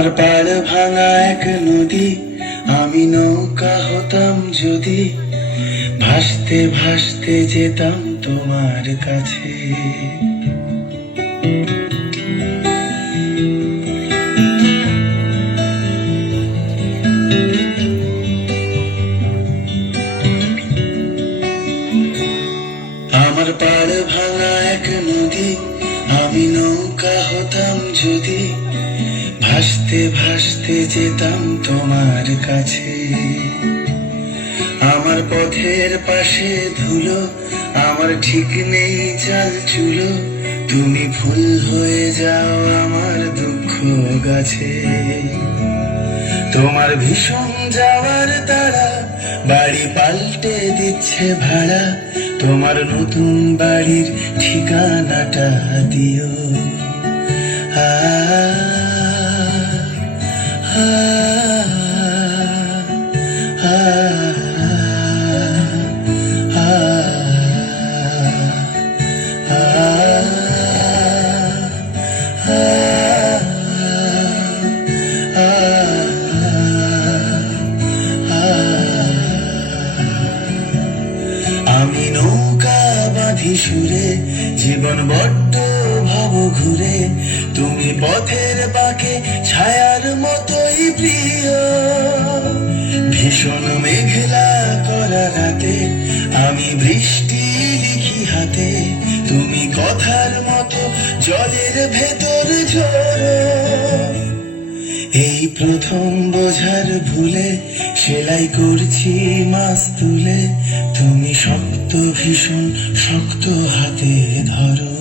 আমার পাড় ভাঙা এক নদী, আমি নৌকা হতাম যদি, ভাসতে ভাসতে যেতাম তোমার কাছে। আমার পাড় ভাঙা এক নদী, আমি নৌকা হতাম যদি, ভাসতে ভাসতে যেতাম তোমার কাছে। আমার পথের পাশে ধুলো, আমার ঠিক নেই চাল চুলো, তুমি ফুল হয়ে যাও আমার দুঃখ গাছে। তোমার ভীষণ যাওয়ার তারা বাড়ি পাল্টে দিচ্ছে ভাড়া, তোমার নতুন বাড়ির ঠিকানাটা দিও। আ আ আ আমি নৌকা বাঁধি সুরে, জীবন বড্ড ভাব ঘুরে, তুমি পথের বাঁকে ছায়ার মতোই প্রিয়। ভীষণ মেঘলা করা রাতে আমি বৃষ্টি লিখি হাতে, তুমি কথার মতো জলের ভেতর ঝরো। এই প্রথম বোঝার ভুলে সেলাই করছি মাছ তুলে, তুমি শক্ত ভীষণ শক্ত হাতে ধরো।